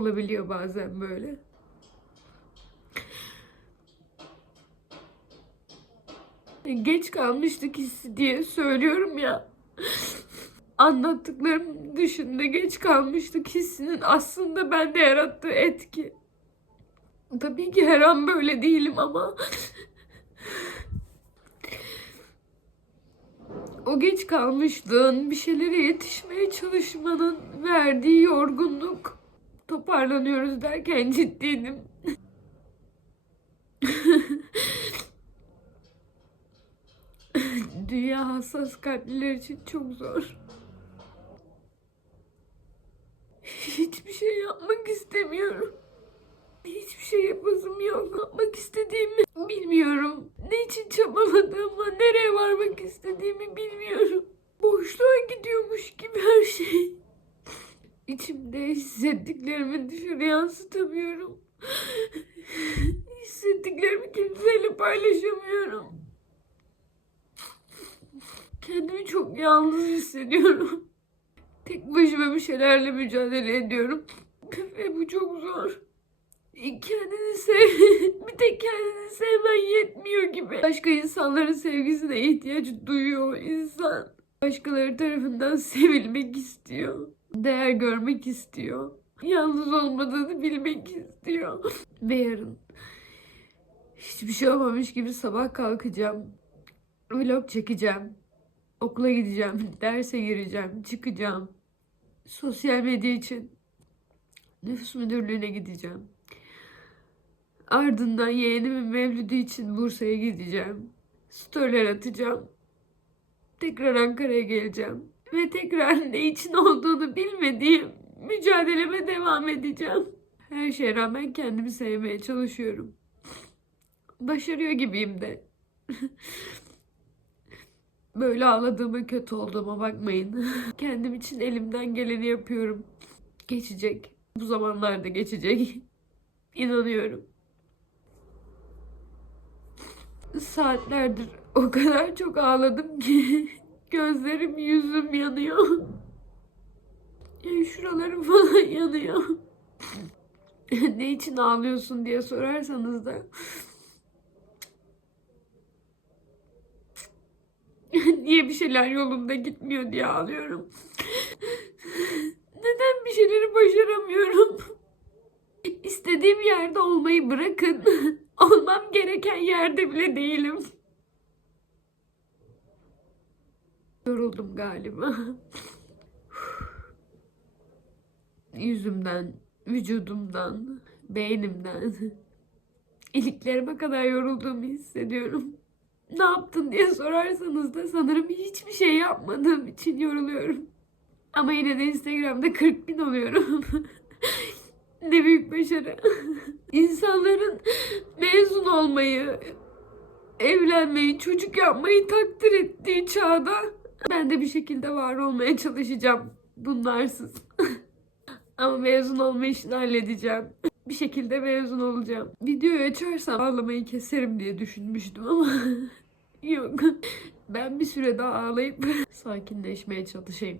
Olabiliyor bazen böyle. Geç kalmıştık hissi diye söylüyorum ya. Anlattıklarım dışında geç kalmıştık hissinin aslında bende yarattığı etki. Tabii ki her an böyle değilim ama o geç kalmışlığın, bir şeylere yetişmeye çalışmanın verdiği yorgunluk. Toparlanıyoruz derken ciddiydim. Dünya hassas kalpliler için çok zor. Hiçbir şey yapmak istemiyorum. Hiçbir şey yapasım yok. Yapmak istediğimi bilmiyorum. Ne için çabaladığımı, nereye varmak istediğimi bilmiyorum. Boşluğa gidiyormuş gibi her şey. İçimde hissettiklerimi dışarı yansıtamıyorum. Hissettiklerimi kimseyle paylaşamıyorum. Kendimi çok yalnız hissediyorum. Tek başıma bir şeylerle mücadele ediyorum. Ve bu çok zor. Kendini sev, bir tek kendini sevmen yetmiyor gibi. Başka insanların sevgisine ihtiyaç duyuyor insan. Başkaları tarafından sevilmek istiyor. Değer görmek istiyor. Yalnız olmadığını bilmek istiyor. Ve yarın hiçbir şey olmamış gibi sabah kalkacağım. Vlog çekeceğim. Okula gideceğim, derse gireceğim, çıkacağım. Sosyal medya için nüfus müdürlüğüne gideceğim. Ardından yeğenimin mevlüdü için Bursa'ya gideceğim. Storyler atacağım. Tekrar Ankara'ya geleceğim. Ve tekrar ne için olduğunu bilmediğim mücadeleme devam edeceğim. Her şeye rağmen kendimi sevmeye çalışıyorum. Başarıyor gibiyim de. Böyle ağladığıma kötü olduğuma bakmayın. Kendim için elimden geleni yapıyorum. Geçecek. Bu zamanlarda geçecek. İnanıyorum. Saatlerdir o kadar çok ağladım ki gözlerim yüzüm yanıyor. Yani şuralarım falan yanıyor. ne için ağlıyorsun diye sorarsanız da Niye bir şeyler yolunda gitmiyor diye ağlıyorum. Neden bir şeyleri başaramıyorum? İstediğim yerde olmayı bırakın. Olmam gereken yerde bile değilim. Yoruldum galiba. Yüzümden, vücudumdan, beynimden, iliklerime kadar yorulduğumu hissediyorum ne yaptın diye sorarsanız da sanırım hiçbir şey yapmadığım için yoruluyorum. Ama yine de Instagram'da 40 bin oluyorum. ne büyük başarı. İnsanların mezun olmayı, evlenmeyi, çocuk yapmayı takdir ettiği çağda ben de bir şekilde var olmaya çalışacağım bunlarsız. Ama mezun olma işini halledeceğim. Bir şekilde mezun olacağım. Videoyu açarsam ağlamayı keserim diye düşünmüştüm ama yok. Ben bir süre daha ağlayıp sakinleşmeye çalışayım.